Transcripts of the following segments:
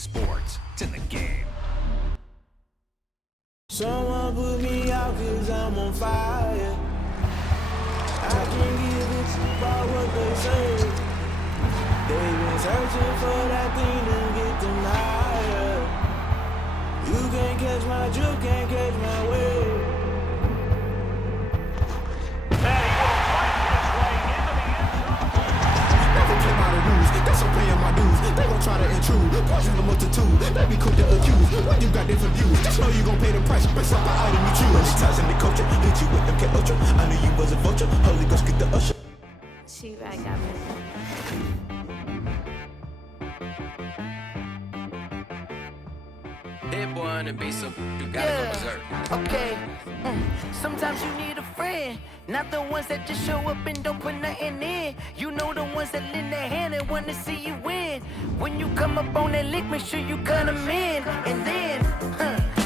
sports. It's in the game. Someone put me out 'cause I'm on fire. I can't give a shit about what they say. They've been searching for that thing to get them higher. You can't catch my drift, can't catch my wave. That's I'm paying my dues. They gon' try to intrude. Poison the multitude. They be quick to accuse. When you got different views, just know you gon' pay the price. Based off the item you choose. Many ties in the culture. Hit you with them K Ultra. I knew you was a vulture. Holy Ghost get the usher. She back got me. That boy on the beat, so you gotta go berserk. Okay. Sometimes you need a friend, not the ones that just show up and don't put nothing in. You know the ones that lend their hand and wanna see you win. When you come up on that lick, make sure you cut them in. And then,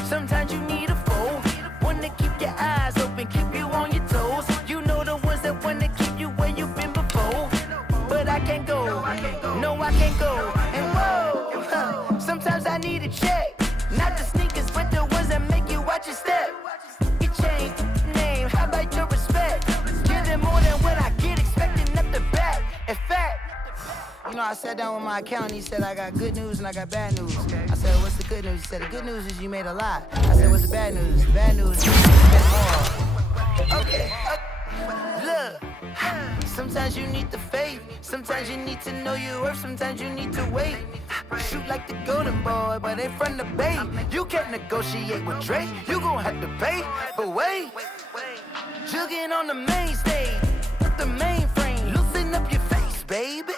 sometimes you need a foe, one to keep your eyes open, keep you on your toes. You know the ones that wanna keep you where you've been before. But I can't go, no I can't go. And whoa, sometimes I need a check. Not the sneakers, but the ones that make you watch your step. You change name, how about your respect? Give them more than what I get, expecting up the back. In fact, you know, I sat down with my accountant, he said I got good news and I got bad news. I said, what's the good news? He said, the good news is you made a lot. I said, what's the bad news? The bad news is you spent more. Okay, look. Sometimes you need the faith, sometimes you need to know your worth, sometimes you need to wait. Shoot like the golden boy, but in front of Bay. You can't negotiate with Drake, you gon' have to pay. But wait, jugging on the main stage, the mainframe, loosen up your face, baby.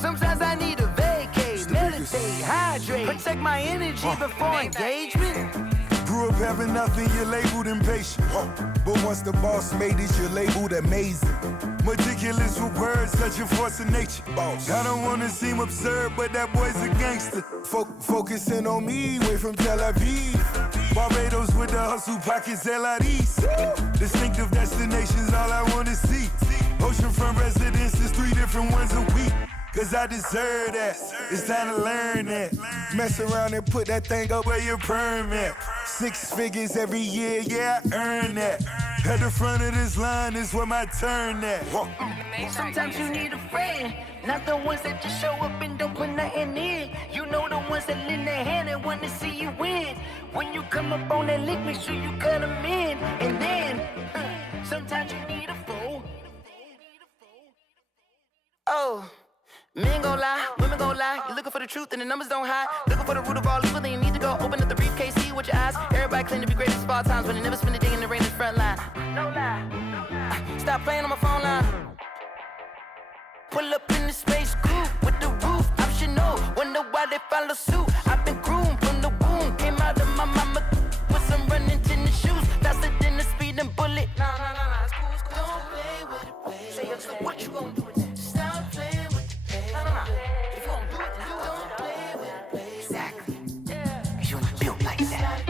Sometimes I need a vacate, meditate, hydrate, protect my energy before engagement. Grew up having nothing, you're labeled impatient. But once the boss made it, you're labeled amazing. Meticulous with words, such a force of nature. I don't wanna seem absurd, but that boy's a gangster. Focusing on me, way from Tel Aviv. Barbados with the hustle, pockets LIDs. Distinctive destinations, all I wanna see. Oceanfront residences, 3 different ones a week. Cause I deserve that, it's time to learn that. Mess around and put that thing up where your permit. 6 figures every year, yeah, I earn that. At the front of this line is where my turn at. Sometimes you need a friend, not the ones that just show up and don't put nothing in. You know the ones that lend their hand and wanna see you win. When you come up on that lick, make sure you cut them in. And then, sometimes you need a foe. Oh. Men gon' lie, women gon' lie. You're looking for the truth and the numbers don't hide. Looking for the root of all evil, then you need to go open up the briefcase, see with your eyes. Everybody claim to be greatest of all times, but they never spend a day in the rain in the front line. No lie. Stop playing on my phone line. Pull up in the space coupe with the roof optional. Wonder why they follow suit. I've been groomed from the womb. Came out of my mama with some running tennis shoes. Faster than the speeding bullet. Nah, it's cool, it's cool. Don't play with it, baby. Say so what you gon' do with that? Stop playing. If you gon' do it, then don't play with it, baby. Exactly. Yeah. You built like that.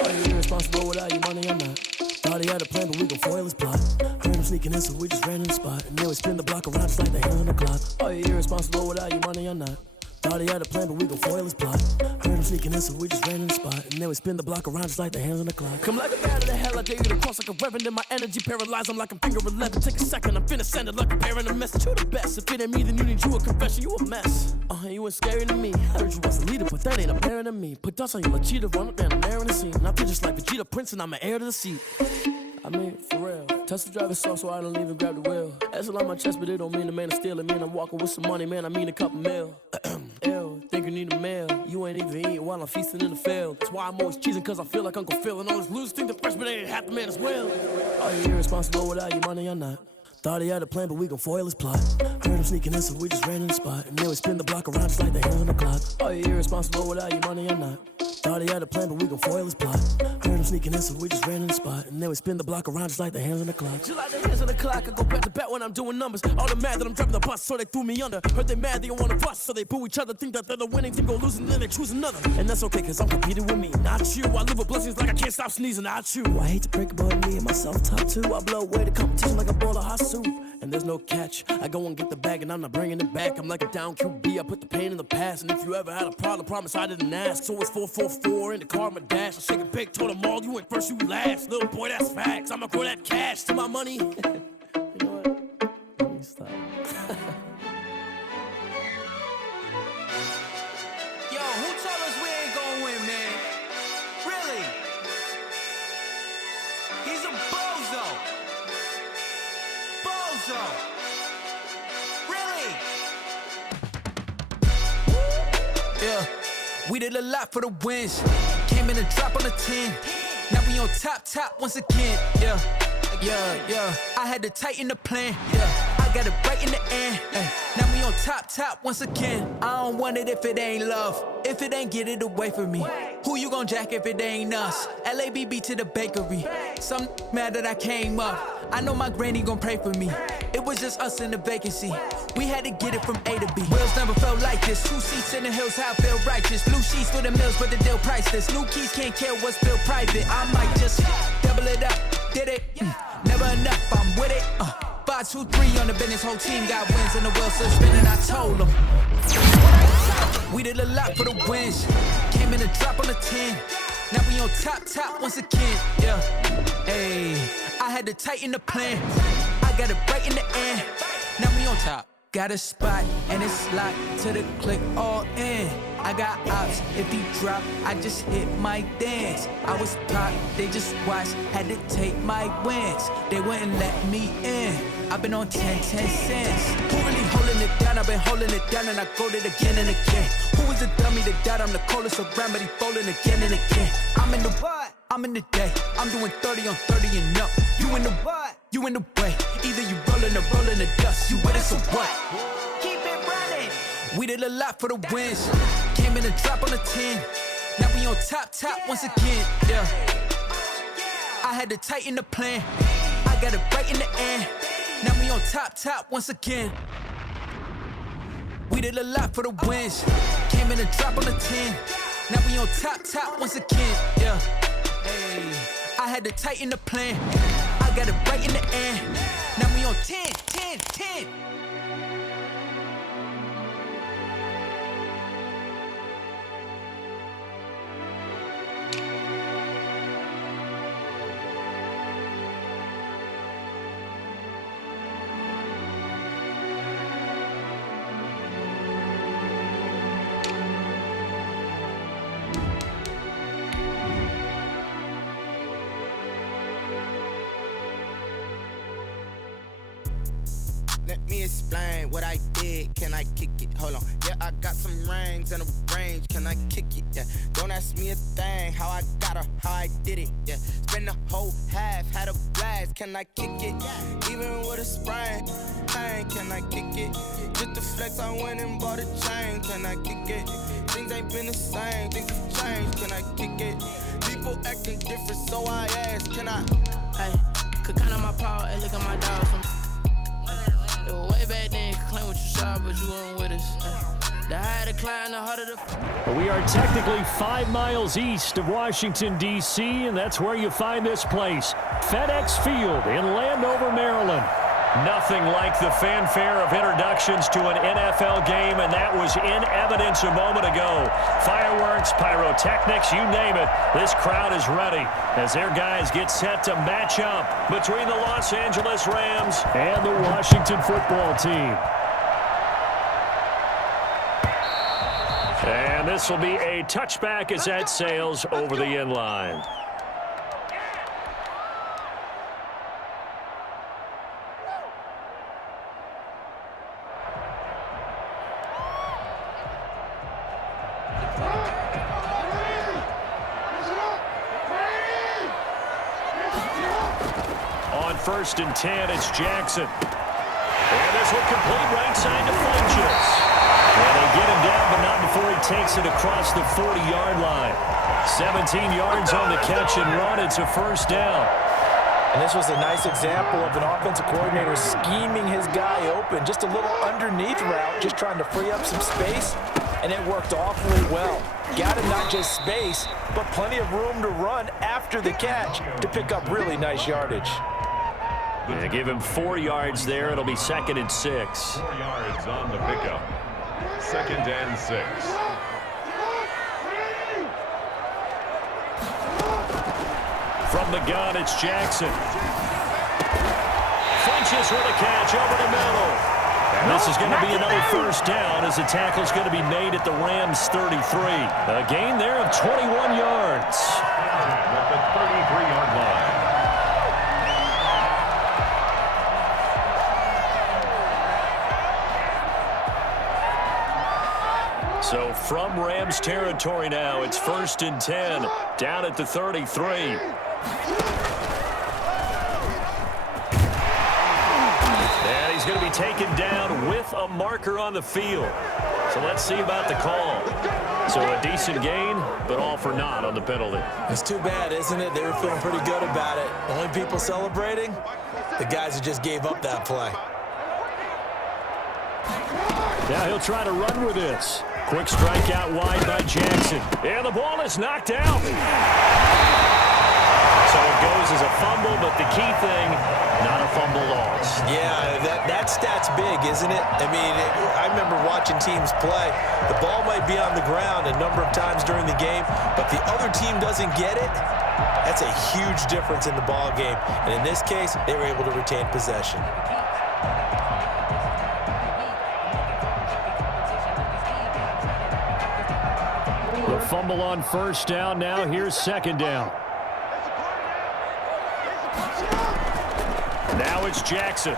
Are you irresponsible without your money or not? Thought he had a plan, but we gon' foil his plot. Heard him sneaking in, so we just ran in the spot. And then we spin the block around just like the hands on the clock. Are you irresponsible without your money or not? Thought he had a plan, but we gon' foil his plot. Heard him sneaking in, so we just ran in the spot. And then we spin the block around just like the hands on the clock. Come like a bat of the hell, I dare you to cross like a reverend. And my energy paralyzed, I'm like I'm finger 11. Take a second, I'm finna send it like a parent a message. You the best, if it ain't me, then you need you a confession. You a mess, you ain't scary to me. I heard you was a leader, but that ain't apparent to me. Put dust on you like cheetah, run up down the air in the scene. And I feel just like Vegeta Prince, and I'm an heir to the seat. I mean, for real. Touch the driver's soft so I don't even grab the wheel. That's on my chest, but it don't mean the man is stealing. Man, I'm walking with some money, man, I mean a couple mil. Ew, think you need a meal. You ain't even eating while I'm feasting in the field. That's why I'm always cheesing, cause I feel like Uncle Phil. And all those losers think the freshman ain't half the man as well. Are you irresponsible without your money or not? Thought he had a plan, but we gon' foil his plot. Heard him sneaking in, so we just ran in the spot. And then we spin the block around just like the hands on the clock. Are you irresponsible without your money or not? Thought he had a plan, but we gon' foil his plot. Heard him sneaking in, so we just ran in the spot. And then we spin the block around just like the hands on the clock. Just like the hands on the clock, I go back to back when I'm doing numbers. All the mad that I'm dropping the bus, so they threw me under. Heard they mad, they don't wanna bust, so they boo each other. Think that they're the winning team, go losing, then they choose another. And that's okay, cause I'm competing with me, not you. I live with blessings like I can't stop sneezing, not you. I hate to break it, but me and myself top two. I blow away the competition like a bowl of hot soup. And there's no catch. I go and get the bag and I'm not bringing it back. I'm like a down QB, I put the pain in the past. And if you ever had a problem, promise I didn't ask. So it's 4-4-4 in the car, my dash. I shake a big, told them all, you went first, you last. Little boy, that's facts. I'ma grow that cash to my money. You know what? Let me stop. Yo, who told us we ain't gonna win, man? Really? He's a bozo. Bozo. Really? Yeah, we did a lot for the wins. Came in a drop on the 10. Now we on top once again. Yeah. I had to tighten the plan. Yeah, I got it right in the end. Now we on top once again. I don't want it if it ain't love. If it ain't, get it away from me. Who you gon' jack if it ain't us? LABB to the bakery. Some mad that I came up. I know my granny gon' pray for me. It was just us in the vacancy. We had to get it from A to B. Wheels never felt like this. 2 seats in the hills, how I feel righteous. Blue sheets for the mills, but the deal priceless. New keys can't care what's still private. I might just double it up. Did it? Never enough, I'm with it. 5, 2, 3 on the business. Whole team got wins and the wheels still spinning. I told them. We did a lot for the wins. Came in a drop on the 10. Now we on top once again. Yeah. Hey, I had to tighten the plan. I got it right in the end. Now we on top. Got a spot and it's locked to the click all in. I got ops, if he drop, I just hit my dance. I was pop, they just watched, had to take my wins. They wouldn't let me in. I've been on 10 cents. Who really holding it down? I've been holding it down and I go it again and again. Who was the dummy that died? I'm the coldest around, but he folding again and again. I'm in the what? I'm in the day. I'm doing 30 on 30 and up. You in the what? You in the way. Either you rolling or rolling the dust. You with us or what? Keep it running. We did a lot for the wins. Came in a drop on the 10. Now we on top once again. Yeah. I had to tighten the plan. I got it right in the end. Now we on top once again. We did a lot for the wins. Came in a drop on the 10. Now we on top once again. Yeah. Hey, I had to tighten the plan. I got it right in the end. Now we on 10. Let me explain what I did. Can I kick it? Hold on. Yeah, I got some rings and a range. Can I kick it? Yeah. Don't ask me a thing. How I got her, how I did it. Yeah. Spend the whole half, had a blast. Can I kick it? Even with a sprain. Pain, can I kick it? Just the flex, I went and bought a chain. Can I kick it? Things ain't been the same. Things have changed. Can I kick it? People acting different, so I ask. Can I? Hey, could count on my power and look at my dogs. It was way back then, you could claim what you saw, but you weren't with us. The higher the climb, the harder the... We are technically 5 miles east of Washington, D.C., and that's where you find this place, FedEx Field in Landover, Maryland. Nothing like the fanfare of introductions to an NFL game, and that was in evidence a moment ago. Fireworks, pyrotechnics, you name it. This crowd is ready as their guys get set to match up between the Los Angeles Rams and the Washington football team. And this will be a touchback as that sails over the end line. On 1st and 10, it's Jackson. And this will complete right side to Funches. And they get him down, but not before he takes it across the 40-yard line. 17 yards on the catch and run. It's a first down. And this was a nice example of an offensive coordinator scheming his guy open. Just a little underneath route, just trying to free up some space, and it worked awfully well. Got him not just space, but plenty of room to run after the catch to pick up really nice yardage. They give him 4 yards there. It'll be 2nd and 6. 4 yards on the pickup. 2nd and 6. From the gun, it's Jackson. Finches with a catch over the middle. And this is going to be another first down as the tackle's going to be made at the Rams' 33. A gain there of 21 yards. At the 33-yard line. So from Rams territory now, it's 1st and 10, down at the 33. And he's going to be taken down with a marker on the field. So let's see about the call. So a decent gain, but all for naught on the penalty. It's too bad, isn't it? They were feeling pretty good about it. Only people celebrating, the guys who just gave up that play. Now he'll try to run with this. Quick strike out wide by Jackson. And the ball is knocked out. So it goes as a fumble, but the key thing, not a fumble loss. Yeah, that stat's big, isn't it? I mean, I remember watching teams play. The ball might be on the ground a number of times during the game, but the other team doesn't get it. That's a huge difference in the ball game. And in this case, they were able to retain possession. The fumble on first down. Now here's 2nd down. Now it's Jackson.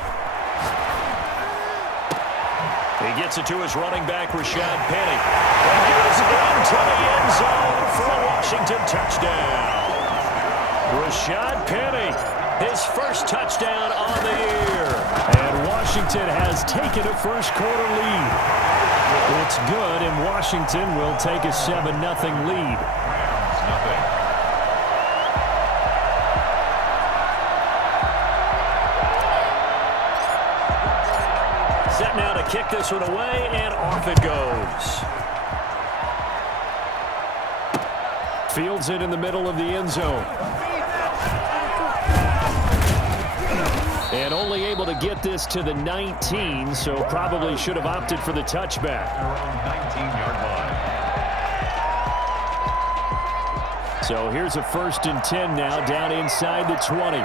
He gets it to his running back, Rashad Penny. And he's into the end zone for a Washington touchdown. Rashad Penny, his first touchdown on the year. And Washington has taken a first-quarter lead. It's good, and Washington will take a 7-0 lead. Set now to kick this one away, and off it goes. Fields it in the middle of the end zone. And only able to get this to the 19, so probably should have opted for the touchback. 19-yard line. So here's a 1st and 10 now, down inside the 20.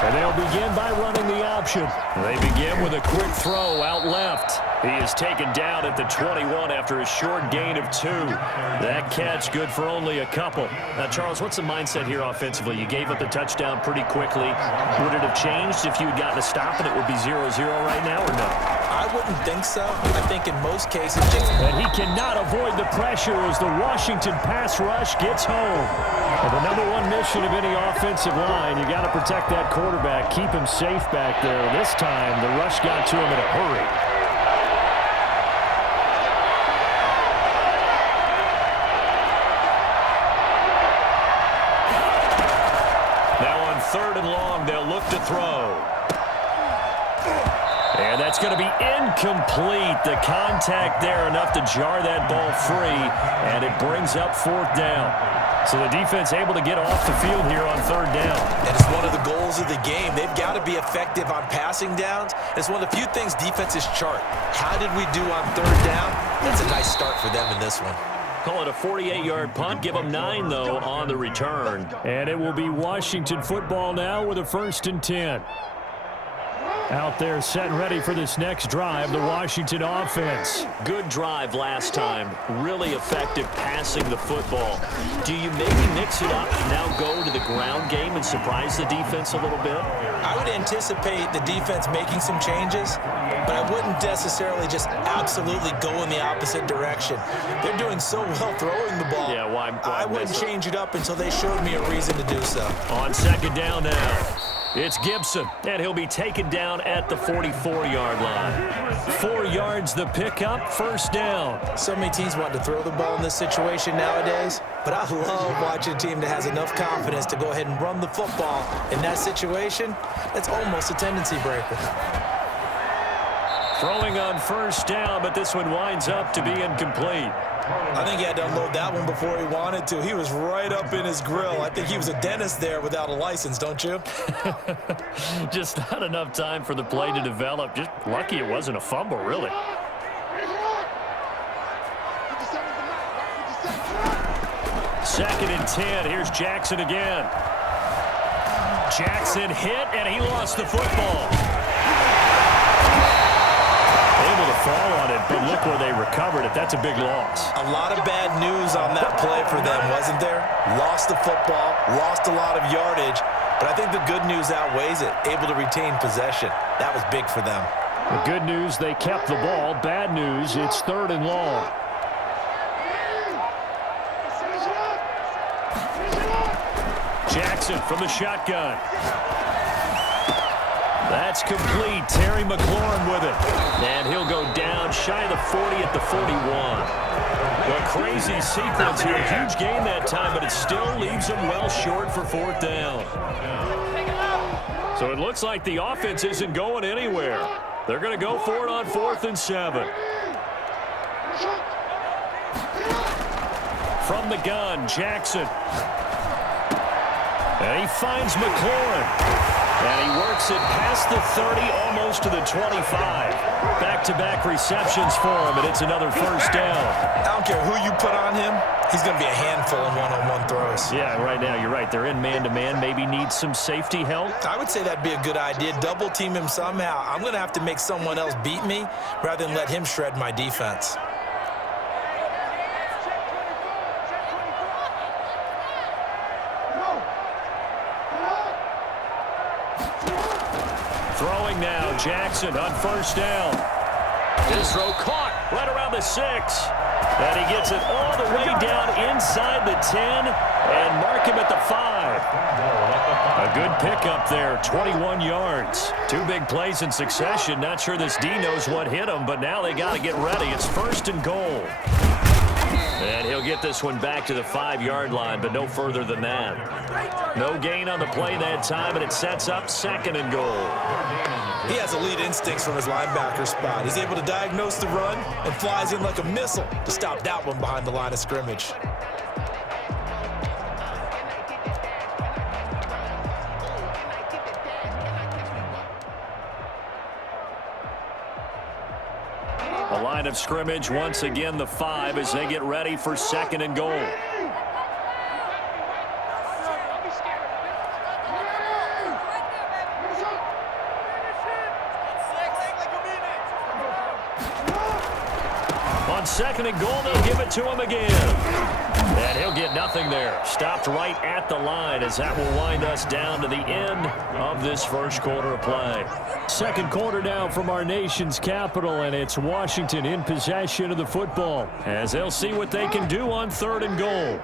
And they'll begin by running the option. They begin with a quick throw out left. He is taken down at the 21 after a short gain of 2. That catch good for only a couple. Now, Charles, what's the mindset here offensively? You gave up the touchdown pretty quickly. Would it have changed if you had gotten a stop and it would be 0-0 right now or no? I wouldn't think so. I think in most cases... And he cannot avoid the pressure as the Washington pass rush gets home. And the number one mission of any offensive line, you got to protect that quarterback, keep him safe back there. This time, the rush got to him in a hurry. Now on 3rd and long, they'll look to throw. And that's going to be incomplete. The contact there enough to jar that ball free, and it brings up 4th down. So the defense able to get off the field here on 3rd down. And it's one of the goals of the game. They've got to be effective on passing downs. It's one of the few things defenses chart. How did we do on 3rd down? That's a nice start for them in this one. Call it a 48-yard punt. Give them 9, though, on the return. And it will be Washington football now with a 1st and 10. Out there set and ready for this next drive, the Washington offense. Good drive last time. Really effective passing the football. Do you maybe mix it up, now go to the ground game and surprise the defense a little bit? I would anticipate the defense making some changes, but I wouldn't necessarily just absolutely go in the opposite direction. They're doing so well throwing the ball. Yeah, why I wouldn't change it up until they showed me a reason to do so. On 2nd down now. It's Gibson, and he'll be taken down at the 44-yard line. 4 yards the pickup, first down. So many teams want to throw the ball in this situation nowadays, but I love watching a team that has enough confidence to go ahead and run the football. In that situation, that's almost a tendency breaker. Throwing on first down, but this one winds up to be incomplete. I think he had to unload that one before he wanted to. He was right up in his grill. I think he was a dentist there without a license, don't you? Just not enough time for the play to develop. Just lucky it wasn't a fumble, really. Second and 10. Here's Jackson again. Jackson hit, and he lost the football. Able to fall on it, but look where they recovered it. That's a big loss. A lot of bad news on that play for them, wasn't there? Lost the football, lost a lot of yardage, but I think the good news outweighs it. Able to retain possession. That was big for them. The good news, they kept the ball. Bad news, it's 3rd and long. Jackson from the shotgun. That's complete. Terry McLaurin with it. And he'll go down shy of the 40 at the 41. A crazy sequence here. Huge gain that time, but it still leaves them well short for 4th down. So it looks like the offense isn't going anywhere. They're going to go for it on 4th and 7. From the gun, Jackson. And he finds McLaurin. And he works it past the 30, almost to the 25. Back-to-back receptions for him, and it's another first down. I don't care who you put on him. He's going to be a handful in one-on-one throws. Yeah, right now, you're right. They're in man-to-man. Maybe needs some safety help. I would say that'd be a good idea. Double-team him somehow. I'm going to have to make someone else beat me rather than let him shred my defense. Throwing now, Jackson on first down. His throw caught right around the 6. And he gets it all the way down inside the 10 and mark him at the 5. A good pickup there, 21 yards. 2 big plays in succession. Not sure this D knows what hit him, but now they got to get ready. It's 1st and goal. And he'll get this one back to the 5-yard line, but no further than that. No gain on the play that time, and it sets up 2nd and goal. He has elite instincts from his linebacker spot. He's able to diagnose the run and flies in like a missile to stop that one behind the line of scrimmage. The line of scrimmage, once again, the 5 as they get ready for 2nd and goal. On 2nd and goal, they'll give it to him again. And he'll get nothing there. Stopped right at the line as that will wind us down to the end of this first quarter of play. Second quarter now from our nation's capital, and it's Washington in possession of the football as they'll see what they can do on 3rd and goal.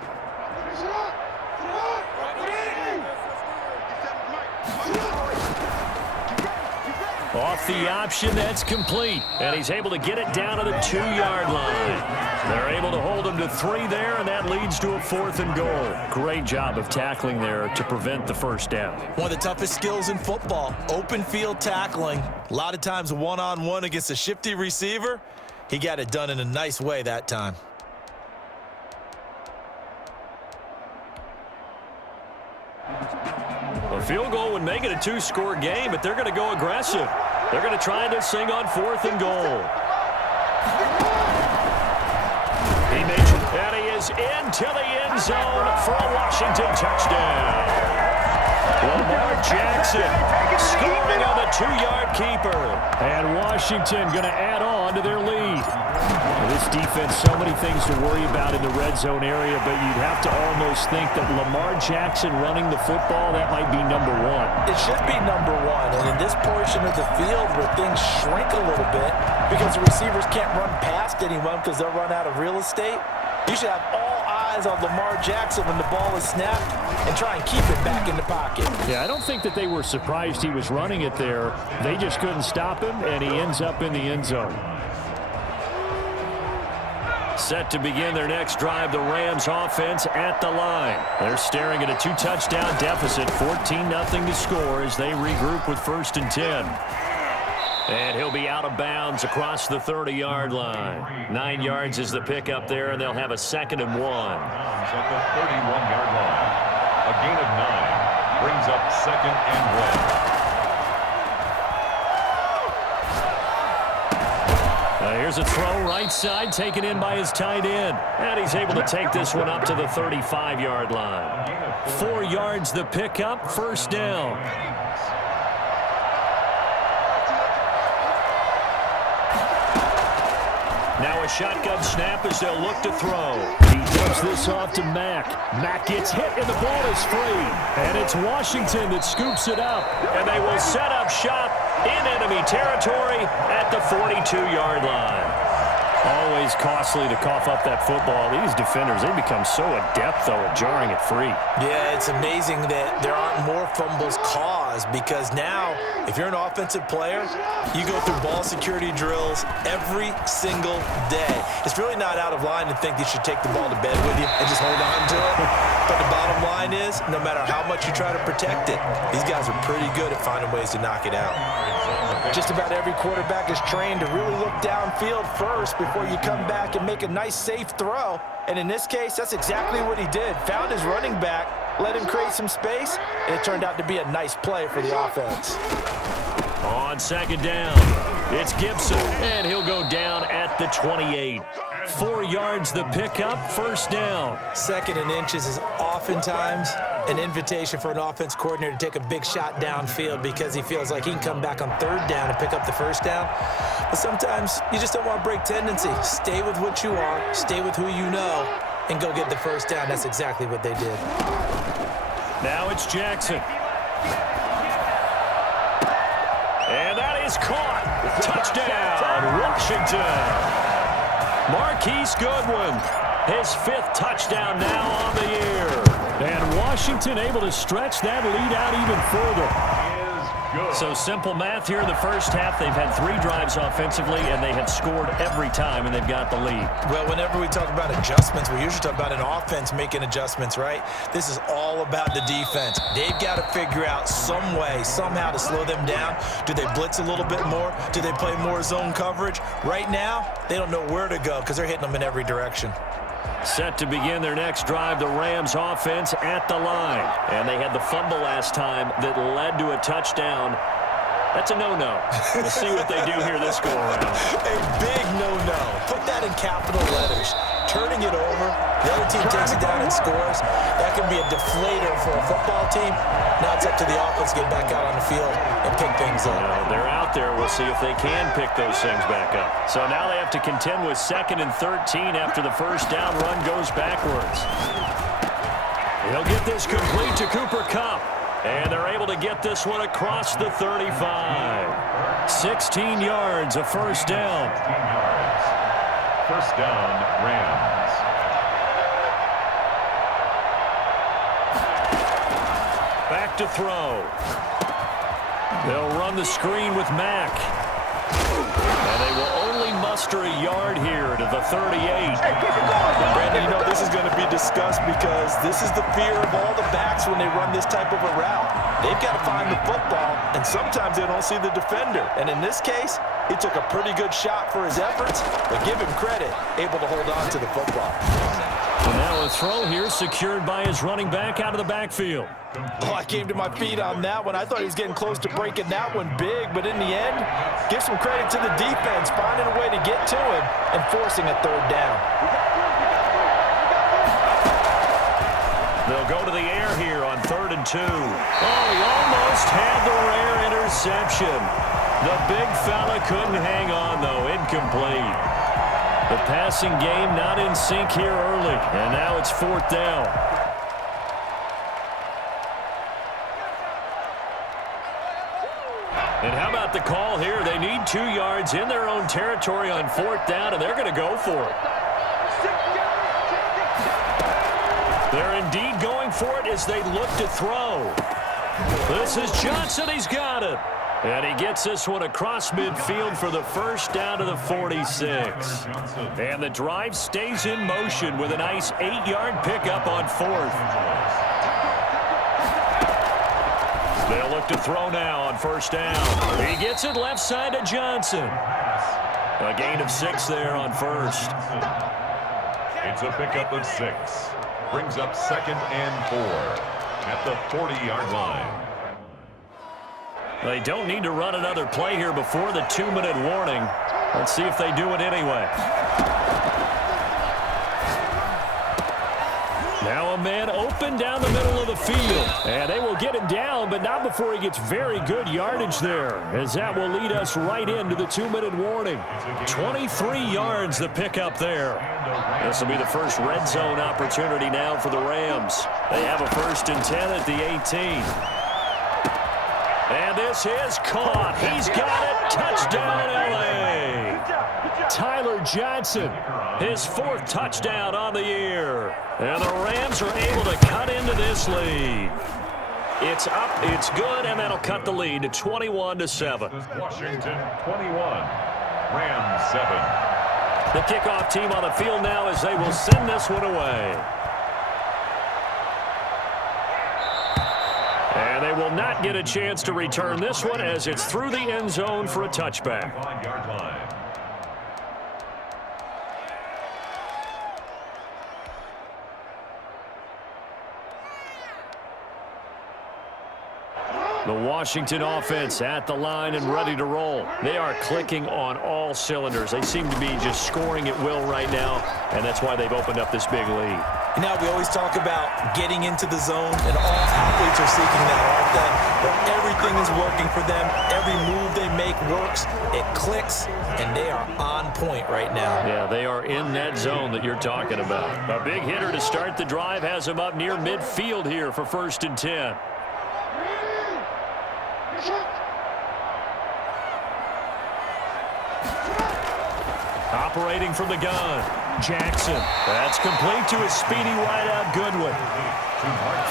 Off the option, that's complete. And he's able to get it down to the 2-yard line. They're able to hold him to 3 there, and that leads to a 4th and goal. Great job of tackling there to prevent the first down. One of the toughest skills in football, open field tackling. A lot of times one-on-one against a shifty receiver. He got it done in a nice way that time. A field goal would make it a 2-score game, but they're going to go aggressive. They're going to try this thing on 4th and goal. And he is into the end zone for a Washington touchdown. Lamar Jackson scoring on the 2-yard keeper. And Washington going to add on to their lead. This defense, so many things to worry about in the red zone area, but you'd have to almost think that Lamar Jackson running the football, that might be number 1. It should be number 1, and in this portion of the field where things shrink a little bit because the receivers can't run past anyone because they'll run out of real estate, you should have all eyes eyes on Lamar Jackson when the ball is snapped and try and keep it back in the pocket. Yeah, I don't think that they were surprised he was running it there. They just couldn't stop him, and he ends up in the end zone. Set to begin their next drive, the Rams offense at the line. They're staring at a 2-touchdown deficit, 14-0 to score as they regroup with 1st and 10. And he'll be out of bounds across the 30-yard line. 9 yards is the pickup there, and they'll have a 2nd and 1. At the 31-yard line. A gain of 9 brings up 2nd and 1. Here's a throw right side taken in by his tight end. And he's able to take this one up to the 35-yard line. 4 yards the pickup, 1st down. Now a shotgun snap as they'll look to throw. He dumps this off to Mack. Mack gets hit and the ball is free. And it's Washington that scoops it up. And they will set up shop in enemy territory at the 42-yard line. Always costly to cough up that football. These defenders, they become so adept, though, at jarring it free. Yeah, it's amazing that there aren't more fumbles caused because now, if you're an offensive player, you go through ball security drills every single day. It's really not out of line to think you should take the ball to bed with you and just hold on to it. But the bottom line is, no matter how much you try to protect it, these guys are pretty good at finding ways to knock it out. Just about every quarterback is trained to really look downfield first before you come back and make a nice, safe throw. And in this case, that's exactly what he did. Found his running back, let him create some space, and it turned out to be a nice play for the offense. On 2nd down, it's Gibson, and he'll go down at the 28. 4 yards the pickup, 1st down. 2nd and inches is oftentimes an invitation for an offense coordinator to take a big shot downfield because he feels like he can come back on 3rd down and pick up the 1st down. But sometimes you just don't want to break tendency. Stay with what you are, stay with who you know, and go get the 1st down. That's exactly what they did. Now it's Jackson. And that is caught. Touchdown, Washington. Marquise Goodwin, his 5th touchdown now on the year. And Washington able to stretch that lead out even further. So simple math here in the first half. They've had 3 drives offensively, and they have scored every time, and they've got the lead. Well, whenever we talk about adjustments, we usually talk about an offense making adjustments, right? This is all about the defense. They've got to figure out some way, somehow to slow them down. Do they blitz a little bit more? Do they play more zone coverage? Right now, they don't know where to go because they're hitting them in every direction. Set to begin their next drive, the Rams offense at the line. And they had the fumble last time that led to a touchdown. That's a no-no. We'll see what they do here this go-around. A big no-no. Put that in capital letters. Turning it over, the other team takes it down and scores. That can be a deflator for a football team. Now it's up to the offense to get back out on the field and pick things up. They're out there. We'll see if they can pick those things back up. So now they have to contend with 2nd and 13 after the 1st down run goes backwards. He'll get this complete to Cooper Kupp. And they're able to get this one across the 35. 16 yards, a 1st down. 1st down, Rams. Back to throw. They'll run the screen with Mack. And they will only muster a yard here to the 38. Brandon, you know this is going to be discussed because this is the fear of all the backs when they run this type of a route. They've got to find the football, and sometimes they don't see the defender. And in this case, he took a pretty good shot for his efforts, but give him credit, able to hold on to the football. And now a throw here secured by his running back out of the backfield. Oh, I came to my feet on that one. I thought he was getting close to breaking that one big, but in the end, give some credit to the defense, finding a way to get to him and forcing a 3rd down. They'll go to the air here on 3rd and 2. Oh, he almost had the rare interception. The big fella couldn't hang on, though. Incomplete. The passing game not in sync here early, and now it's 4th down. And how about the call here? They need 2 yards in their own territory on 4th down, and they're going to go for it. They're indeed going for it as they look to throw. This is Johnson. He's got it. And he gets this one across midfield for the first down to the 46. And the drive stays in motion with a nice 8-yard pickup on 4th. They'll look to throw now on first down. He gets it left side to Johnson. A gain of 6 there on first. It's a pickup of 6. Brings up 2nd and 4 at the 40-yard line. They don't need to run another play here before the 2-minute warning. Let's see if they do it anyway. Now a man open down the middle of the field. And they will get him down, but not before he gets very good yardage there, as that will lead us right into the 2-minute warning. 23 yards the pickup there. This will be the first red zone opportunity now for the Rams. They have a 1st and 10 at the 18. And this is caught. He's got it. Touchdown, L.A. Tyler Johnson, his 4th touchdown on the year. And the Rams are able to cut into this lead. It's up, it's good, and that'll cut the lead to 21-7. Washington 21, Rams 7. The kickoff team on the field now as they will send this one away. And they will not get a chance to return this one as it's through the end zone for a touchback. 5-yard line. The Washington offense at the line and ready to roll. They are clicking on all cylinders. They seem to be just scoring at will right now, and that's why they've opened up this big lead. You know, we always talk about getting into the zone, and all athletes are seeking that, aren't they? But everything is working for them. Every move they make works. It clicks, and they are on point right now. Yeah, they are in that zone that you're talking about. A big hitter to start the drive has them up near midfield here for 1st and 10. Operating from the gun, Jackson. That's complete to his speedy wideout, Goodwin.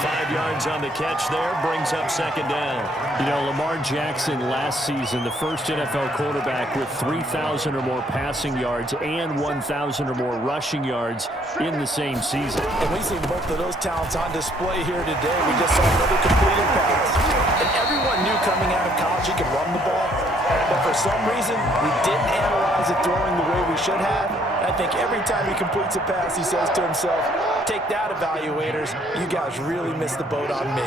5 yards on the catch there, brings up 2nd down. You know, Lamar Jackson last season, the first NFL quarterback with 3,000 or more passing yards and 1,000 or more rushing yards in the same season. And we see both of those talents on display here today. We just saw another completed pass. And everyone knew coming out of college he could run the ball. But for some reason, we didn't analyze it throwing the way we should have. I think every time he completes a pass, he says to himself, take that, evaluators. You guys really missed the boat on me.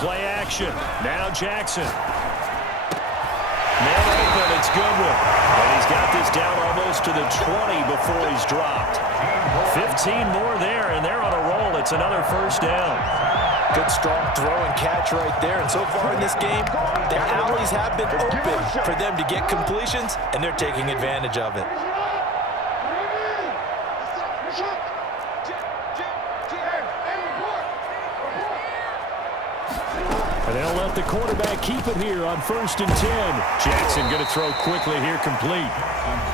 Play action. Now Jackson. Man open, it's Goodwin. And he's got this down almost to the 20 before he's dropped. 15 more there, and they're on a roll. It's another 1st down. Good, strong throw and catch right there. And so far in this game, the alleys have been open for them to get completions, and they're taking advantage of it. And they'll let the quarterback keep it here on 1st and 10. Jackson going to throw quickly here, complete.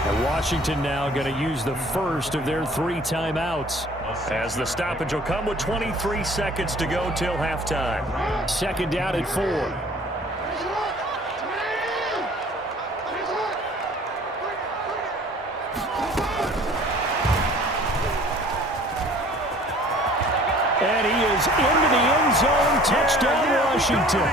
And Washington now going to use the first of their 3 timeouts, as the stoppage will come with 23 seconds to go till halftime. 2nd down at 4. And he is into the end zone. Touchdown, Washington.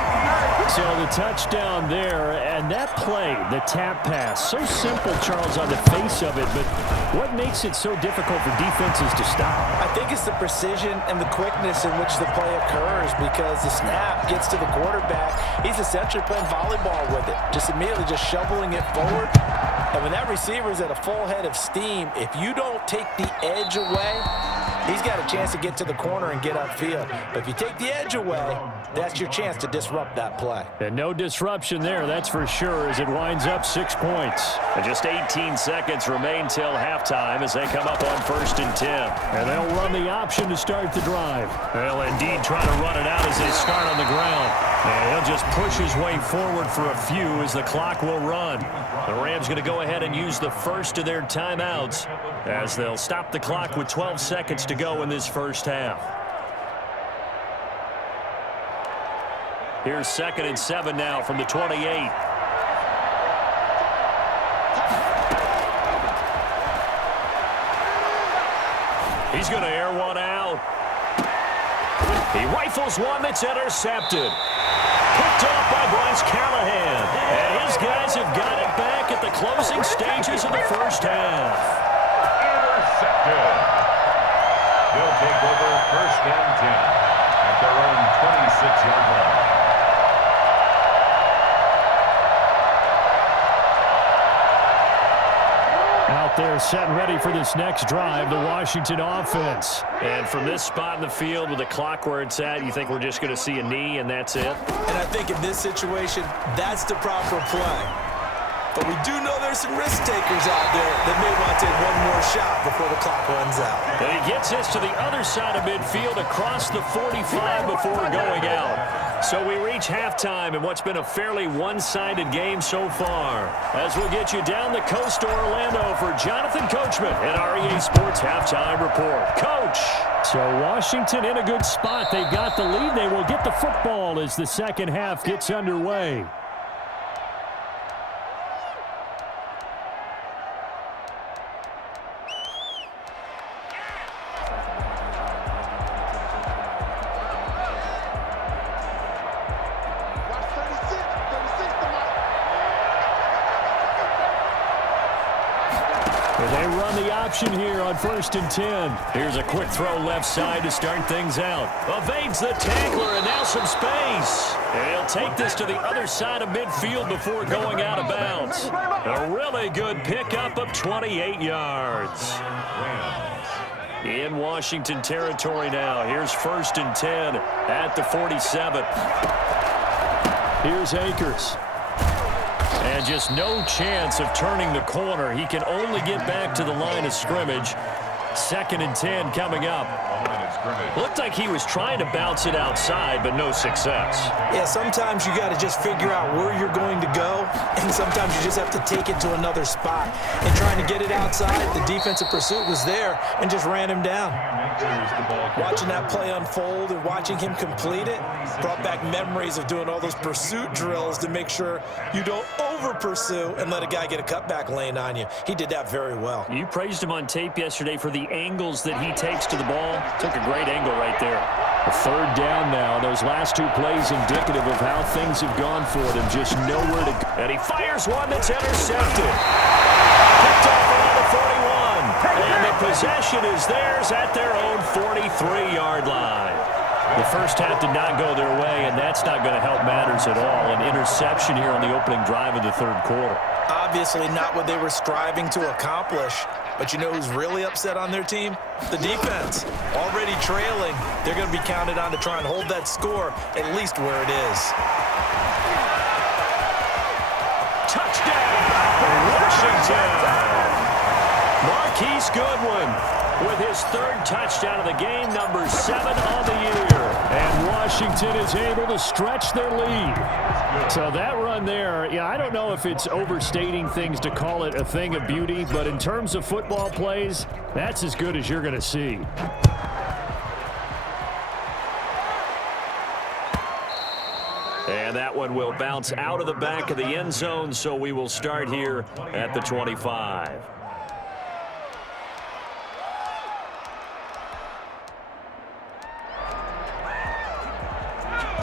So the touchdown there, and that play, the tap pass, so simple, Charles, on the face of it, but what makes it so difficult for defenses to stop? I think it's the precision and the quickness in which the play occurs, because the snap gets to the quarterback. He's essentially playing volleyball with it, just immediately just shoveling it forward. And when that receiver's at a full head of steam, if you don't take the edge away, he's got a chance to get to the corner and get upfield. But if you take the edge away, that's your chance to disrupt that play. And no disruption there, that's for sure, as it winds up 6 points. And just 18 seconds remain till halftime as they come up on 1st and 10. And they'll run the option to start the drive. They'll indeed try to run it out as they start on the ground. And he'll just push his way forward for a few as the clock will run. The Rams going to go ahead and use the first of their timeouts as they'll stop the clock with 12 seconds to go in this first half. Here's 2nd and 7 now from the 28. He's going to air one out. He rifles one that's intercepted. Picked off by Bryce Callahan. And his guys have got it back at the closing stages of the first half. Intercepted. They'll take over 1st and 10 at their own 26-yard line. Out there set and ready for this next drive, the Washington offense. And from this spot in the field with the clock where it's at, you think we're just going to see a knee and that's it? And I think in this situation, that's the proper play. But we do know there's some risk takers out there that may want to take one more shot before the clock runs out. And he gets this to the other side of midfield across the 45 before going out. So we reach halftime in what's been a fairly one-sided game so far. As we'll get you down the coast to Orlando for Jonathan Coachman at REA Sports Halftime Report. Coach! So Washington in a good spot. They've got the lead. They will get the football as the second half gets underway. They run the option here on 1st and 10. Here's a quick throw left side to start things out. Evades the tackler and now some space. And he'll take this to the other side of midfield before going out of bounds. A really good pickup of 28 yards. In Washington territory now. Here's 1st and 10 at the 47. Here's Akers. And just no chance of turning the corner. He can only get back to the line of scrimmage. 2nd and 10 coming up. Looked like he was trying to bounce it outside, but no success. Yeah, sometimes you got to just figure out where you're going to go, and sometimes you just have to take it to another spot. And trying to get it outside, the defensive pursuit was there and just ran him down. Watching that play unfold and watching him complete it brought back memories of doing all those pursuit drills to make sure you don't over-pursue and let a guy get a cutback lane on you. He did that very well. You praised him on tape yesterday for the angles that he takes to the ball. Took a great angle right there. A 3rd down now. Those last 2 plays indicative of how things have gone for them. Just nowhere to go. And he fires one that's intercepted. Picked off around the 41. And the possession is theirs at their own 43-yard line. The first half did not go their way, and that's not going to help matters at all. An interception here on the opening drive of the 3rd quarter. Obviously not what they were striving to accomplish. But you know who's really upset on their team? The defense. Already trailing. They're going to be counted on to try and hold that score at least where it is. Touchdown, Washington! Marquise Goodwin with his 3rd touchdown of the game, number 7 on the year. And Washington is able to stretch their lead. So that run there, yeah, I don't know if it's overstating things to call it a thing of beauty, but in terms of football plays, that's as good as you're going to see. And that one will bounce out of the back of the end zone, so we will start here at the 25.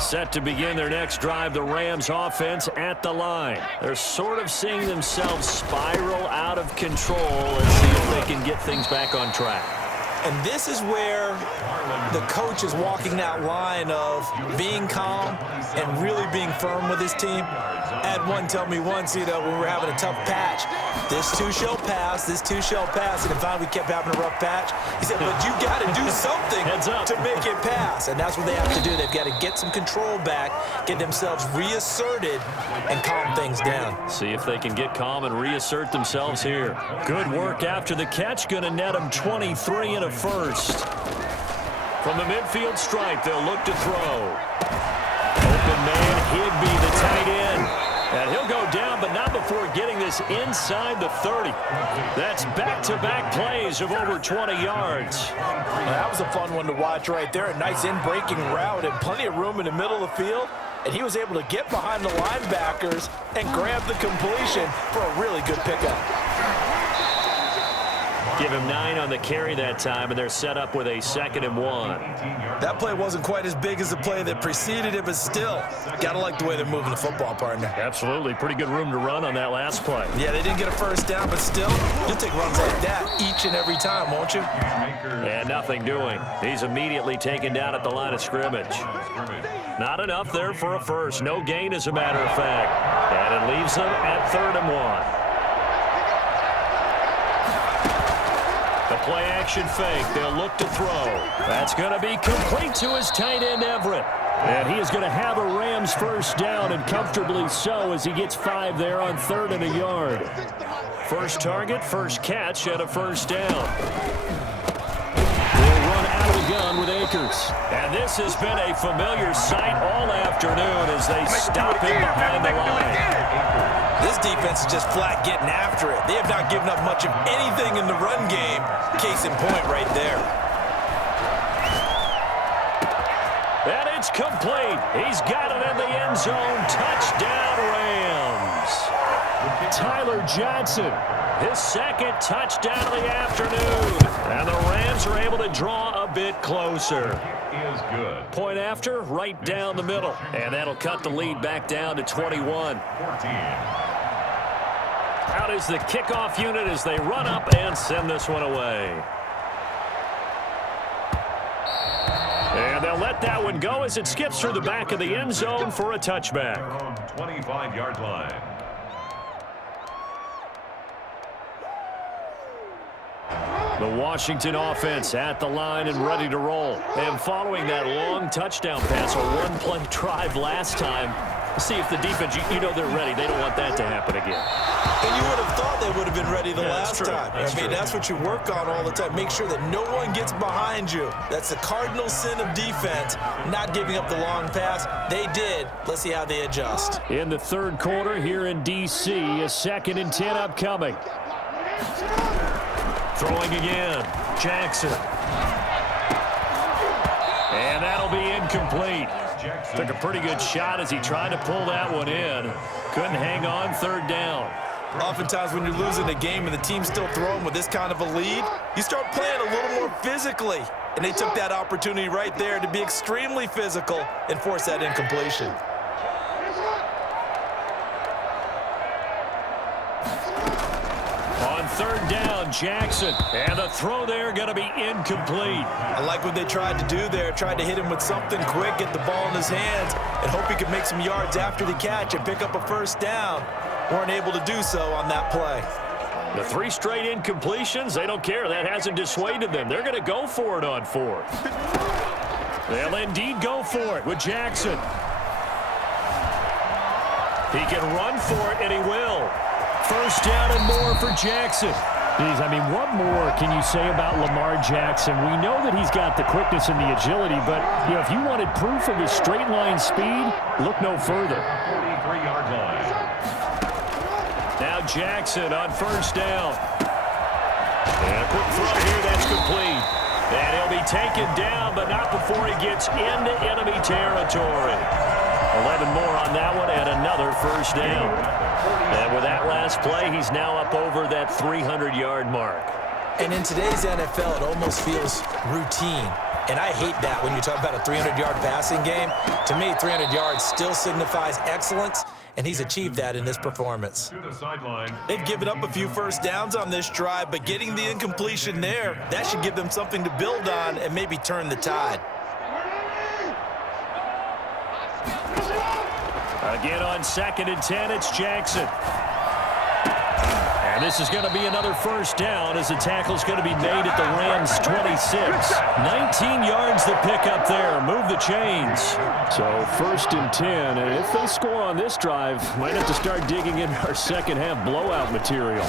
Set to begin their next drive, the Rams offense at the line. They're sort of seeing themselves spiral out of control and see if they can get things back on track. And this is where the coach is walking that line of being calm and really being firm with his team. I had one tell me once, when we were having a tough patch, this too shall pass, this too shall pass, and if we kept having a rough patch, he said, but you got to do something to make it pass, and that's what they have to do. They've got to get some control back, get themselves reasserted, and calm things down. See if they can get calm and reassert themselves here. Good work after the catch, going to net them 23 and a first. From the midfield stripe, they'll look to throw. Open man, Higbee, the tight end. And he'll go down, but not before getting this inside the 30. That's back-to-back plays of over 20 yards. That was a fun one to watch right there. A nice in-breaking route and plenty of room in the middle of the field. And he was able to get behind the linebackers and grab the completion for a really good pickup. Give him 9 on the carry that time, and they're set up with a 2nd and 1. That play wasn't quite as big as the play that preceded it, but still, got to like the way they're moving the football, partner. Absolutely. Pretty good room to run on that last play. Yeah, they didn't get a first down, but still, you'll take runs like that each and every time, won't you? And nothing doing. He's immediately taken down at the line of scrimmage. Not enough there for a first. No gain, as a matter of fact. And it leaves them at 3rd and 1. The play-action fake. They'll look to throw. That's going to be complete to his tight end, Everett. And he is going to have a Rams first down, and comfortably so, as he gets 5 there on 3rd and a yard. First target, first catch, and a first down. They'll run out of the gun with Akers. And this has been a familiar sight all afternoon as they stop him behind the line. This defense is just flat getting after it. They have not given up much of anything in the run game. Case in point right there. And it's complete. He's got it in the end zone. Touchdown, Rams. Tyler Johnson, his 2nd touchdown of the afternoon. And the Rams are able to draw a bit closer. Is good. Point after, right down the middle. And that'll cut the lead back down to 21. 14. Out is the kickoff unit as they run up and send this one away. And they'll let that one go as it skips through the back of the end zone for a touchback. 25-yard line. The Washington offense at the line and ready to roll. And following that long touchdown pass, a one-play drive last time, see if the defense, you know they're ready. They don't want that to happen again. And you would have thought they would have been ready the last time. That's what you work on all the time. Make sure that no one gets behind you. That's the cardinal sin of defense, not giving up the long pass. They did. Let's see how they adjust. In the 3rd quarter here in D.C., a 2nd and 10 upcoming. Throwing again, Jackson. And that'll be incomplete. Took a pretty good shot as he tried to pull that one in. Couldn't hang on, 3rd down. Oftentimes when you're losing a game and the team's still throwing with this kind of a lead, you start playing a little more physically. And they took that opportunity right there to be extremely physical and force that incompletion. On 3rd down, Jackson. And the throw there going to be incomplete. I like what they tried to do there. Tried to hit him with something quick, get the ball in his hands, and hope he could make some yards after the catch and pick up a first down. Weren't able to do so on that play. The 3 straight incompletions, they don't care. That hasn't dissuaded them. They're going to go for it on 4th. They'll indeed go for it with Jackson. He can run for it, and he will. First down and more for Jackson. Geez, I mean, what more can you say about Lamar Jackson? We know that he's got the quickness and the agility, but if you wanted proof of his straight line speed, look no further. 43-yard line. Now Jackson on first down. And a quick throw here, that's complete. And he'll be taken down, but not before he gets into enemy territory. 11 more on that one, and another first down. And with that last play, he's now up over that 300-yard mark. And in today's NFL, it almost feels routine. And I hate that when you talk about a 300-yard passing game. To me, 300 yards still signifies excellence, and he's achieved that in this performance. To the sideline. They've given up a few first downs on this drive, but getting the incompletion there, that should give them something to build on and maybe turn the tide. Again on 2nd and 10, it's Jackson. And this is going to be another first down as the tackle's going to be made at the Rams' 26. 19 yards to pick up there. Move the chains. So 1st and 10, and if they score on this drive, might have to start digging in our second half blowout material.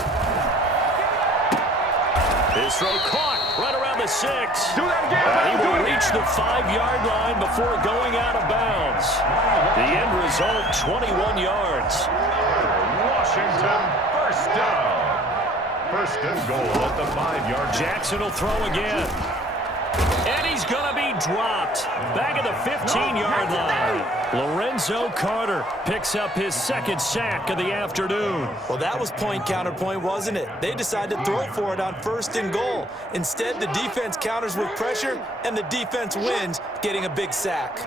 This throw caught right around the 6. He will reach the 5-yard line before going out of bounds. The end result, 21 yards. Washington, first down. 1st and goal at the 5-yard line. Jackson will throw again. And he's going to be dropped. Back at the 15-yard line. Lorenzo Carter picks up his 2nd sack of the afternoon. Well, that was point counterpoint, wasn't it? They decided to throw for it on 1st and goal. Instead, the defense counters with pressure, and the defense wins, getting a big sack.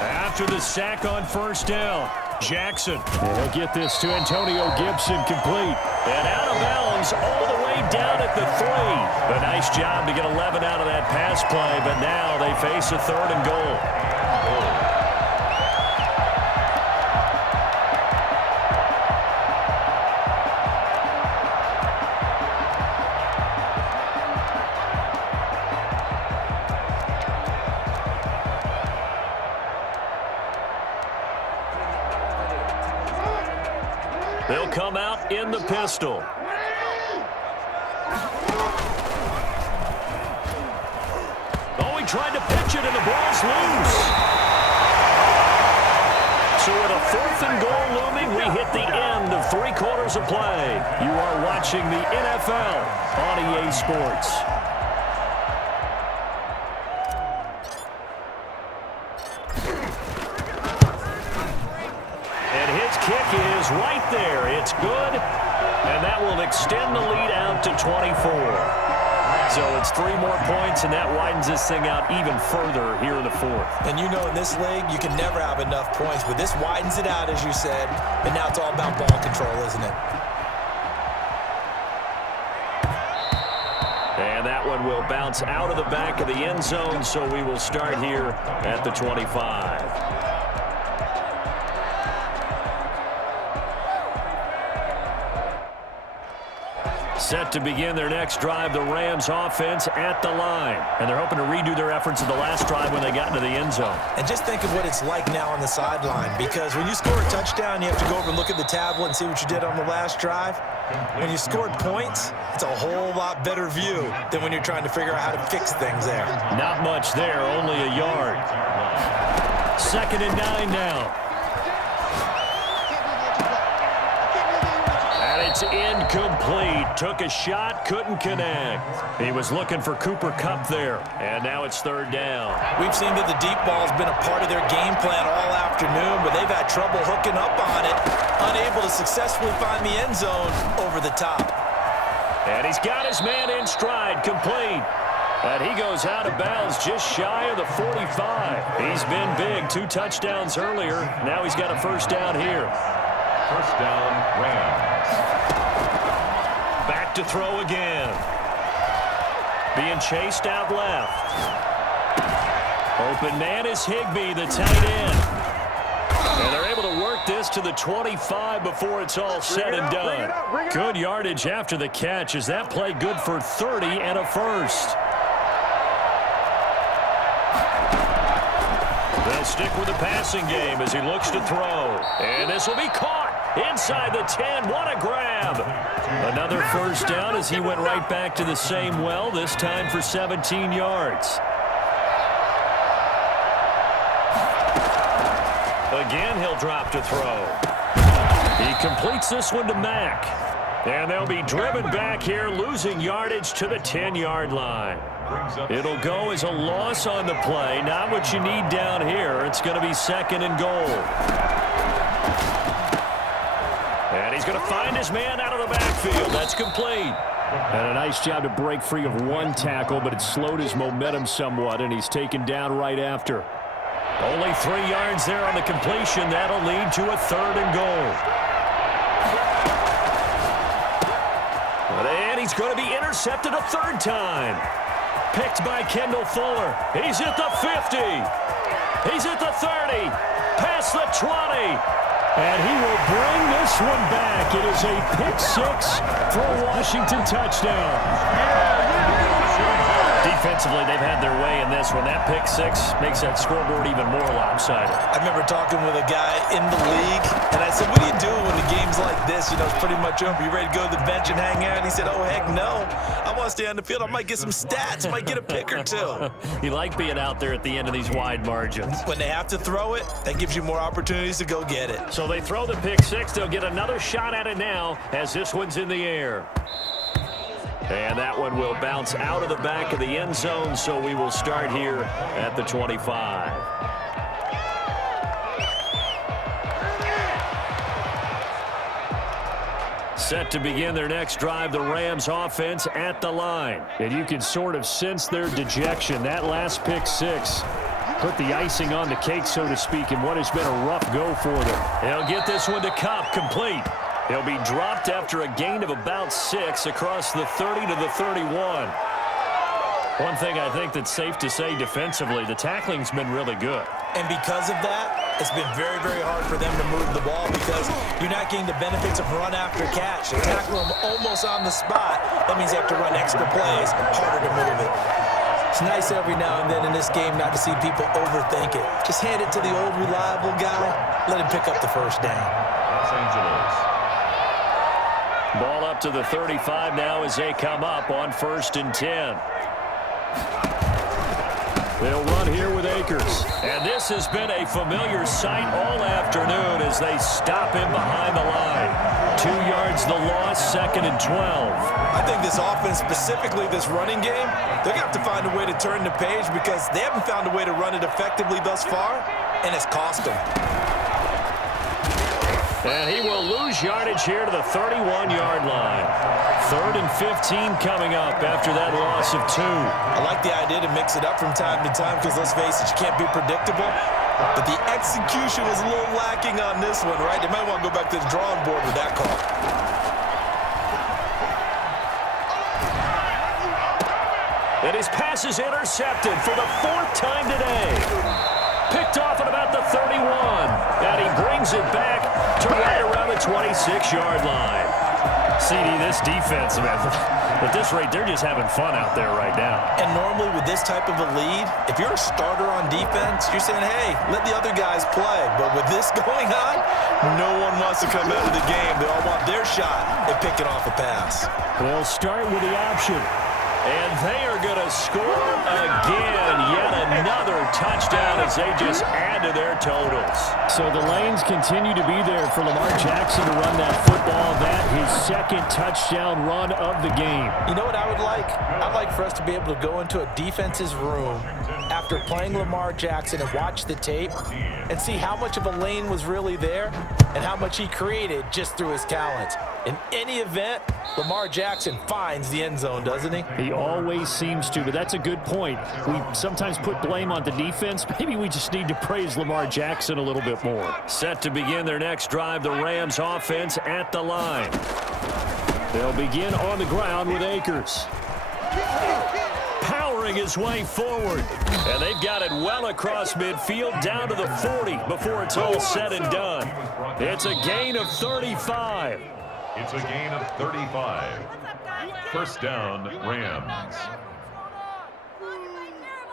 After the sack on 1st down, Jackson. And he'll get this to Antonio Gibson complete. And out of bounds all the way down at the 3. A nice job to get 11 out of that pass play, but now they face a 3rd and goal. They'll come out in the pistol. Oh, he tried to pitch it, and the ball's loose. So with a 4th and goal looming, we hit the end of 3 quarters of play. You are watching the NFL on EA Sports. Kick is right there. It's good, and that will extend the lead out to 24. So it's 3 more points, and that widens this thing out even further here in the 4th. And you know in this league, you can never have enough points, but this widens it out, as you said, and now it's all about ball control, isn't it? And that one will bounce out of the back of the end zone, so we will start here at the 25. Set to begin their next drive, the Rams offense at the line. And they're hoping to redo their efforts of the last drive when they got into the end zone. And just think of what it's like now on the sideline, because when you score a touchdown, you have to go over and look at the tablet and see what you did on the last drive. When you scored points, it's a whole lot better view than when you're trying to figure out how to fix things there. Not much there, only a yard. 2nd and 9 now. It's incomplete. Took a shot, couldn't connect. He was looking for Cooper Kupp there, and now it's 3rd down. We've seen that the deep ball's been a part of their game plan all afternoon, but they've had trouble hooking up on it, unable to successfully find the end zone over the top. And he's got his man in stride, complete. And he goes out of bounds just shy of the 45. He's been big, 2 touchdowns earlier. Now he's got a 1st down here. 1st down, Rams. Back to throw again. Being chased out left. Open man is Higbee, the tight end. And they're able to work this to the 25 before it's all said and done. Good yardage after the catch. Is that play good for 30 and a 1st? They'll stick with the passing game as he looks to throw. And this will be caught. Inside the 10, what a grab. Another 1st down as he went right back to the same well, this time for 17 yards. Again, he'll drop to throw. He completes this one to Mack. And they'll be driven back here, losing yardage to the 10-yard line. It'll go as a loss on the play, not what you need down here. It's going to be 2nd and goal. And he's going to find his man out of the backfield. That's complete. And a nice job to break free of 1 tackle, but it slowed his momentum somewhat, and he's taken down right after. Only 3 yards there on the completion. That'll lead to a 3rd and goal. And he's going to be intercepted a 3rd time. Picked by Kendall Fuller. He's at the 50. He's at the 30. Past the 20. And he will bring this one back. It is a pick 6 for a Washington touchdown. Defensively, they've had their way in this one. That pick 6 makes that scoreboard even more lopsided. I remember talking with a guy in the league, and I said, what do you do when the game's like this? You know, it's pretty much over. You ready to go to the bench and hang out? And he said, oh, heck no. I want to stay on the field. I might get some stats. Might get a pick or 2. You like being out there at the end of these wide margins. When they have to throw it, that gives you more opportunities to go get it. So they throw the pick 6. They'll get another shot at it now as this one's in the air. And that one will bounce out of the back of the end zone, so we will start here at the 25. Set to begin their next drive, the Rams offense at the line. And you can sort of sense their dejection. That last pick 6 put the icing on the cake, so to speak, in what has been a rough go for them. They'll get this one to Cobb, complete. He'll be dropped after a gain of about 6 across the 30 to the 31. One thing I think that's safe to say defensively, the tackling's been really good. And because of that, it's been very, very hard for them to move the ball because you're not getting the benefits of run after catch. They tackle them almost on the spot. That means they have to run extra plays, harder to move it. It's nice every now and then in this game not to see people overthink it. Just hand it to the old reliable guy, let him pick up the first down. Los Angeles. Ball up to the 35 now as they come up on 1st and 10. They'll run here with Akers. And this has been a familiar sight all afternoon as they stop him behind the line. 2 yards the loss, 2nd and 12. I think this offense, specifically this running game, they're going to have to find a way to turn the page because they haven't found a way to run it effectively thus far, and it's cost them. And he will lose yardage here to the 31-yard line. 3rd and 15 coming up after that loss of 2. I like the idea to mix it up from time to time because, let's face it, you can't be predictable. But the execution was a little lacking on this one, right? They might want to go back to the drawing board with that call. And his pass is intercepted for the 4th time today. Picked off at about the 31. And he brings it back to right around the 26-yard line. CD, this defense, man, at this rate, they're just having fun out there right now. And normally with this type of a lead, if you're a starter on defense, you're saying, hey, let the other guys play. But with this going on, no one wants to come out of the game. They all want their shot at picking off a pass. They'll start with the option. And they are going to score again. Yet another touchdown as they just add to their totals. So the lanes continue to be there for Lamar Jackson to run that football. That his 2nd touchdown run of the game. You know what I would like? I'd like for us to be able to go into a defense's room after playing Lamar Jackson and watch the tape and see how much of a lane was really there and how much he created just through his talents. In any event, Lamar Jackson finds the end zone, doesn't he? He always seems to, but that's a good point. We sometimes put blame on the defense. Maybe we just need to praise Lamar Jackson a little bit more. Set to begin their next drive, the Rams offense at the line. They'll begin on the ground with Akers. Powering his way forward. And they've got it well across midfield down to the 40 before it's all said and done. It's a gain of 35. It's a gain of 35. 1st down, Rams.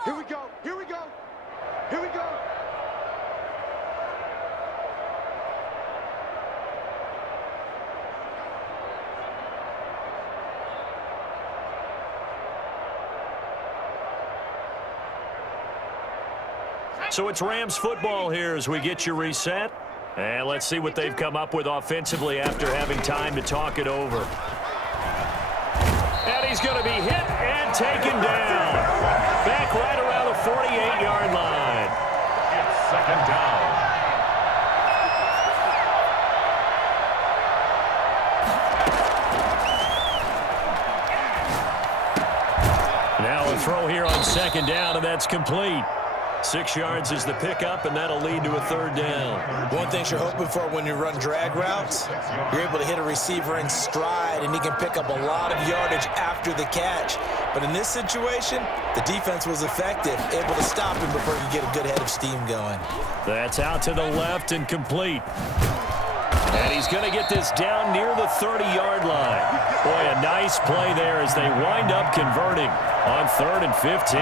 Here we go. Here we go. Here we go. So it's Rams football here as we get you reset. And let's see what they've come up with offensively after having time to talk it over. And he's going to be hit and taken down. Back right around the 48-yard line. It's 2nd down. Now a throw here on 2nd down, and that's complete. 6 yards is the pickup, and that'll lead to a 3rd down. One thing you're hoping for when you run drag routes, you're able to hit a receiver in stride, and he can pick up a lot of yardage after the catch. But in this situation, the defense was effective, able to stop him before he could get a good head of steam going. That's out to the left and complete. And he's going to get this down near the 30-yard line. Boy, a nice play there as they wind up converting on 3rd and 15.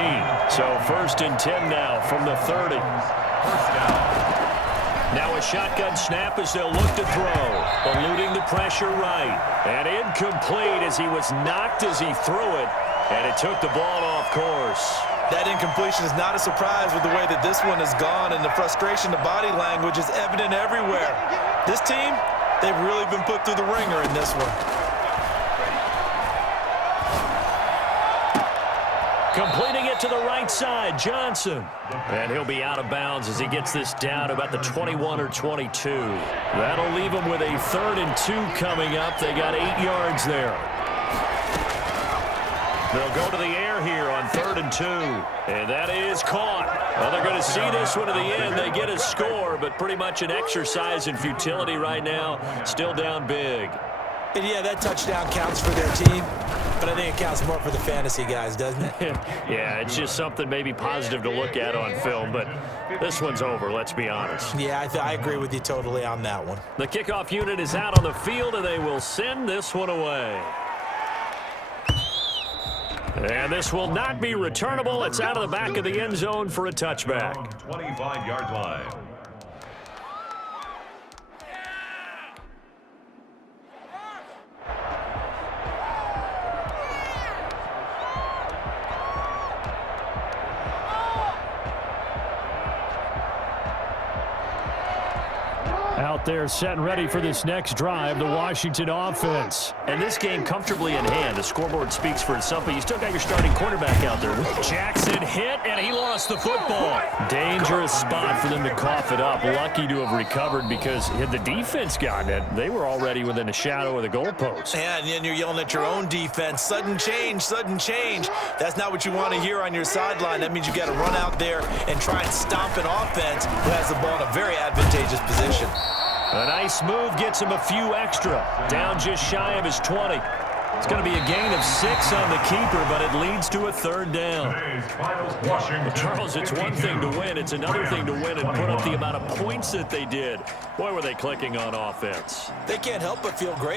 So 1st and 10 now from the 30. Now a shotgun snap as they'll look to throw. Eluding the pressure right. And incomplete as he was knocked as he threw it. And it took the ball off course. That incompletion is not a surprise with the way that this one has gone, and the frustration, the body language is evident everywhere. This team, they've really been put through the ringer in this one. Completing it to the right side, Johnson. And he'll be out of bounds as he gets this down about the 21 or 22. That'll leave him with a 3rd and 2 coming up. They got 8 yards there. They'll go to the air here on 3rd and 2. And that is caught. Well, they're going to see this one to the end. They get a score, but pretty much an exercise in futility right now. Still down big. And yeah, that touchdown counts for their team, but I think it counts more for the fantasy guys, doesn't it? Yeah, it's just something maybe positive to look at on film, but this one's over, let's be honest. Yeah, I agree with you totally on that one. The kickoff unit is out on the field, and they will send this one away. And this will not be returnable. It's out of the back of the end zone for a touchback. 25-yard line. Out there set and ready for this next drive, the Washington offense. And this game comfortably in hand. The scoreboard speaks for itself, but you still got your starting quarterback out there. Jackson hit, and he lost the football. Dangerous spot for them to cough it up. Lucky to have recovered because had the defense gotten it, they were already within a shadow of the goalpost. Yeah, and then you're yelling at your own defense. Sudden change, sudden change. That's not what you want to hear on your sideline. That means you got to run out there and try and stomp an offense who has the ball in a very advantageous position. A nice move gets him a few extra. Down just shy of his 20. It's going to be a gain of 6 on the keeper, but it leads to a 3rd down. Well, Charles, it's one thing to win. It's another thing to win and put up the amount of points that they did. Boy, were they clicking on offense. They can't help but feel great